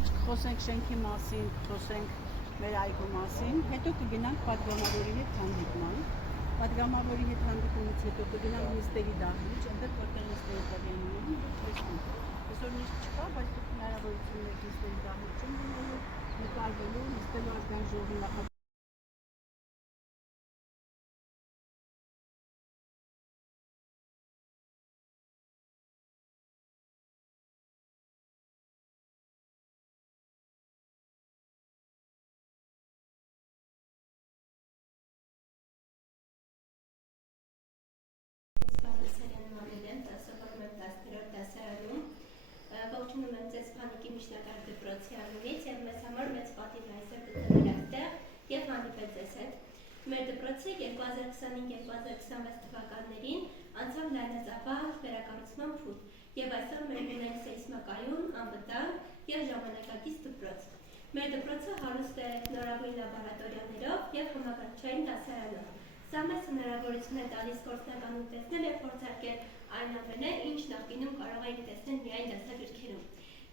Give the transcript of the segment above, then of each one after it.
քիչ կխոսենք շենքի մասին, կխոսենք մեր այգու մասին, հետո կգնանք պատգամավորի հետ հանդիպման։ Պատգամավորի հետ հանդիպումից հետո կգնանք նիստերի դահլիճ, այնտեղ որտեղ նիստերը տեղի են ունենում, տեսնենք։ Այսօր նիստ չկա, բայց դուք հնարավորություն ունեք նիստերի դահլիճում լինելու, նկարվելու, նստելու ազգային ժողովի նախագահ Ողջունում եմ ձեզ Փանիկի միջնակարգ դպրոցի անունից եւ մեզ համար մեծ պատիվ է այսօր գտնվել այստեղ եւ հանդիպել ձեզ հետ։ Մեր դպրոցը 2025-2026 թվականներին անցավ լայնածավալ վերակառուցման փուլ եւ այսօր մենք ունենք սեյսմակայուն, անվտանգ եւ ժամանակակից դպրոց։ Մեր դպրոցը հարուստ է նորագույն լաբորատորիաներով եւ համակարգչային դասարանով։ Սա մեզ հնարավորություն է տալիս գործնական ուտեսնել եւ փորձարկել այն ամենը, ինչ նախկինում կարող էինք տեսնել միայն դասագրքերում։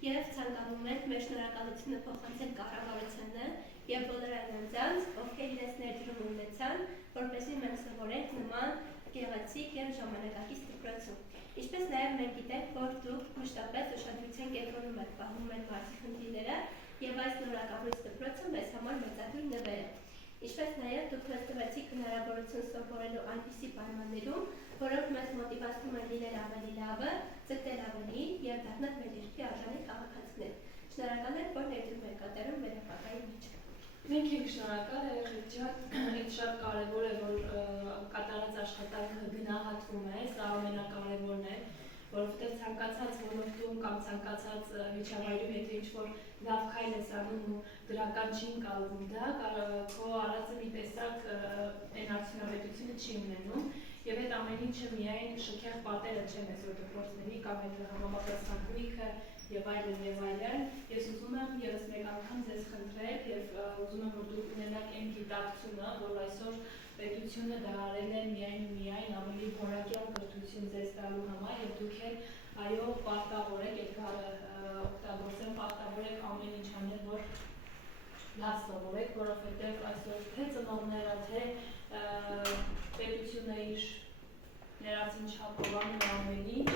Եվ ցանկանում ենք մեր շնորհակալությունը փոխանցել կառավարությանը եւ բոլոր այն անձանց, ովքեր իրենց ներդրում ունեցան, որպեսզի մենք սովորենք նման գեղեցիկ եւ ժամանակակից դպրոցում։ Ինչպես նաեւ մենք գիտենք, որ դուք մշտապես ուշադրության կենտրոնում եք պահում մեր մարդու խնդիրները եւ այս նորակառույց դպրոցը մեզ համար մեծագույն նվեր է։ Ինչպես նաև դուք մեզ տվեցիք հնարավորություն սովորելու այնպիսի պայմաններում, որոնք մեզ մոտիվացնում են լինել ավելի լավը, ձգտել ավելի եւ դառնալ մեր երկրի արժանի քաղաքացիներ։ Շնորհակալ եմ, որ ներդրում եք կատարում մեր ապագայի մեջ։ Մենք ենք շնորհակալ, շատ կարևոր է, որ կատարած աշխատանքը գնահատվում է, սա ամենակարևորն է, որովհետև ցանկացած ոլորտում կամ ցանկացած միջավայրում, եթե ինչ-որ լավ քայլ ես անում ու դրական չի ընկալվում դա, քո արածը մի տեսակ այն արդյունավետությունը չի ունենում, եւ այդ ամեն ինչը միայն շքեղ պատերը չեն այսօր դպրոցների կամ այդ համապատասխան գույքը եւ այլն եւ այլն։ Ես ուզում եմ եւս մեկ անգամ ձեզ խնդրել եւ ուզում եմ, որ դուք ունենաք այն գիտակցությունը, որ այսօր պետությունը դա արել է միայն ավելի որակյալ կրթություն ձեզ տալու համար եւ դուք էլ այո պարտավոր եք այդ բառը օգտագործեմ, պարտավոր եք ամեն ինչ անել, որ լավ սովորեք, որովհետեւ այսօր թե ծնողները, թե պետությունը իր ներածին չափով անում ամեն ինչ,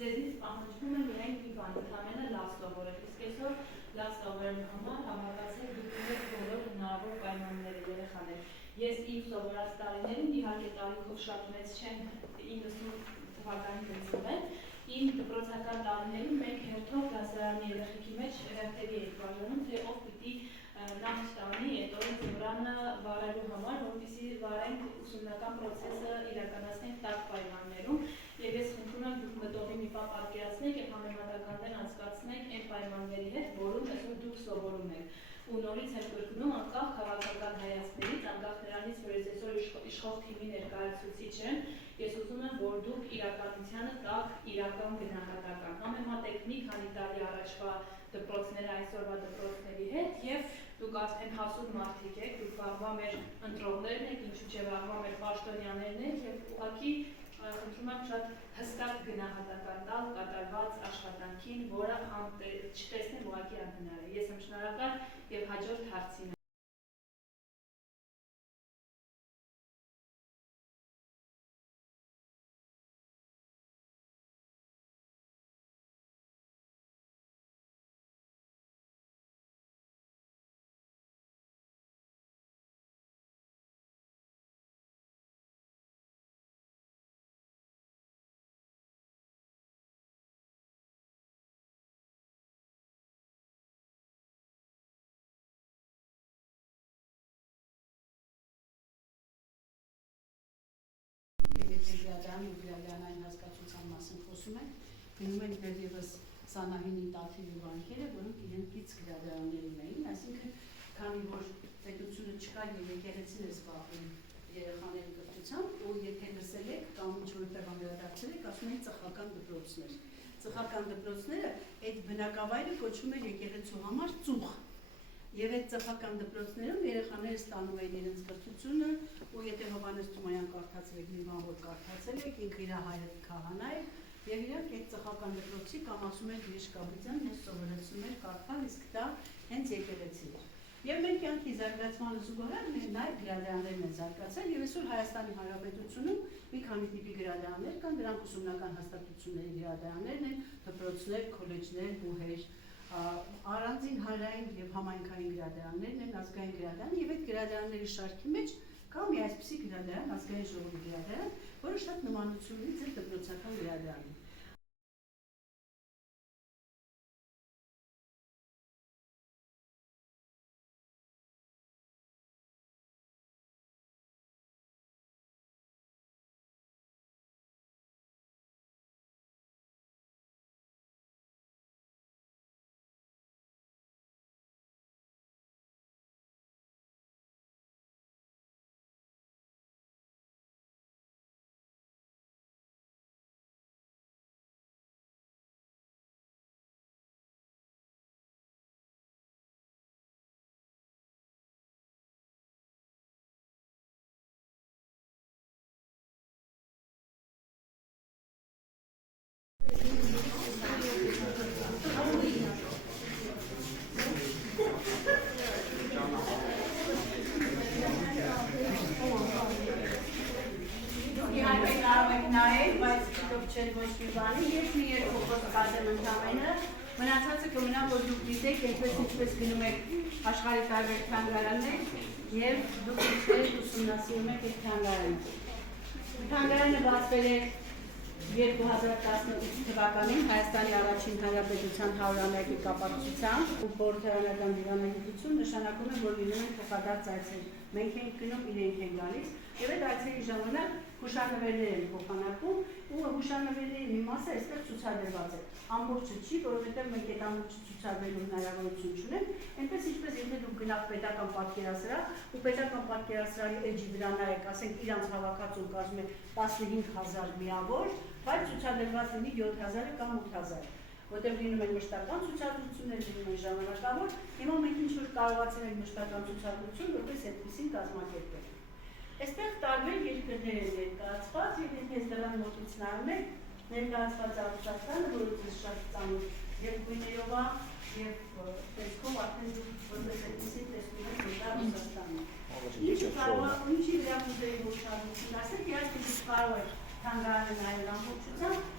ձեզնից պահանջվում է միայն մի բան, ընդհանրապես լավ սովորել, իսկ այսօր լավ սովորելու համար համակարգել դուք ունեք բոլոր հնարավոր պայմանները երեխաներ։ Ես իմ սովորած տարիներին, իհարկե տարիքով շատ մեծ չեն, 90 թվականին ծնվել, իմ դպրոցական տարիներին մենք հերթով դասարանի երեխեքի մեջ հերթերի էինք բաժանում, թե ով պիտի նավթ տանի այդ օրը ձմռանը վարելու համար, որպեսզի վարենք ուսումնական պրոցեսը իրականացնենք տաք պայմաններում, եւ ես խնդրում եմ դուք մտովի մի բան պատկերացնեք եւ համեմատականներ անցկացնենք այն պայմանների հետ, որում այսօր դուք սովորում եք։ Ու նորից եմ կրկնում, անկախ քաղաքական հայացքներից, անկախ նրանից, որ ես այսօր իշխող թիմի ներկայացուցիչ եմ, ես ուզում եմ, որ դուք իրականությանը տաք իրական գնահատական, համեմատեք մի քանի տարի առաջվա դպրոցները այսօրվա դպրոցների հետ եւ դուք արդեն հասուն մարդիկ եք, դուք վաղվա մեր ընտրողներն եք, ինչու՞ չէ վաղվա մեր պաշտոնյաներն եք եւ ուղղակի խնդրում եմ շատ հստակ գնահատական տալ կատարված աշխատանքին, որը չտեսնել ուղղակի անհնար է։ Ես եմ շնորհակալ եւ հաջորդ հարցին։ Գրադարան ու գրադարանային հասկացության մասին խոսում ենք, գնում ենք դեռևս Սանահինի տաթիվի վանքերը, որոնք իրենքից գրադարաններում էին, այսինքն քանի որ պետությունը չկա եւ եկեղեցին է զբաղվում երեխաների կրթությամբ ու եթե լսել եք կամ ինչ-որ տեղ անդրադարձել եք, ասում են ծխական դպրոցներ։ Ծխական դպրոցները այդ բնակավայրը կոչվում էր եկեղեցու համար ծուխ։ Եվ այդ ծխական դպրոցներում երեխաները ստանում էին իրենց կրթությունը ու եթե Հովհաննես Թումանյան կարդացել եք մի բան, որ կարդացել եք, ինքը իր հայրը քահանա է, Եվ իրանք այդ ծխական դպրոցի կամ ասում էր Գրիշ Կապիտյանն ես սովորեցնում էր կարդալ, իսկ դա հենց եկեղեցի էր։ Եվ մենք կյանքի զարգացմանը զուգահեռ մեր նաև գրադարաններն են զարգացել եւ այսօր Հայաստանի Հանրապետությունում մի քանի տիպի գրադարաններ կան, դրանք ուսումնական հաստատությունների գրադարաններն են, դպրոցներ, քոլեջներ, բուհեր, առանձին հանրային եւ համայնքային գրադարաններն են, ազգային գրադարան եւ այդ գրադարանների շարքի մեջ կա մի այսպիսի գրադարան, ազգային ժողովի գրադարան, որը շատ նմանություն ունի ձեր դպրոցական գրադարանին։ Բայց դուք չեք ոչ մի բանի, ես մի երկու խոսք կասեմ ընդամենը, մնացածը կմնա, որ դուք գիտեք, այնպես ինչպես գնում եք աշխարհի տարբեր թանգարաններ եւ դուք ինչպես ուսումնասիրում եք այդ թանգարանը։ Թանգարանը բացվել է 2018 թվականին Հայաստանի առաջին հանրապետության 100-ամյակի կապակցությամբ ու խորհրդարանական դիվանագիտություն նշանակում է, որ լինում են փոխադարձ այցեր։ Մենք ենք գնում, իրենք են գալիս եւ այդ այցերի ժամանակ հուշանվերներ են փոխանակում ու հուշանվերների մի մասը այստեղ ցուցադրված է։ Ամբողջը չի, որովհետեւ մենք այդ ամբողջը ցուցադրելու հնարավորություն չունենք, այնպես ինչպես եթե դուք գնաք պետական պատկերասրահ ու պետական պատկերասրահի էջի վրա նայեք, ասենք իրանց հավաքածուն կազմում է 15000 միավոր, բայց ցուցադրված լինի 7000 կամ 8000, որտեղ լինում են մշտական ցուցադրություններ, լինում են ժամանակավոր, հիմա մենք ինչ-որ կարողացել ենք մշտական ցուցադրություն, որպես այդպեսին կազմակերպել։ Այստեղ տարբեր երկրներ են ներկայացված, եւ եթե դրան մոտից նայում եք, ներկայացված է Ռուսաստանը, որը ձեզ շատ ծանոթ եւ գույներով է, եւ տեսքով արդեն դուք որպես այդպեսի տեսնում եք Ռուսաստանը։ Ինչը կարող է ինչի վերաբերյալ ուշադրություն ասել, իհարկե դուք կարող եք թանգարանը նայել ամբողջությամբ,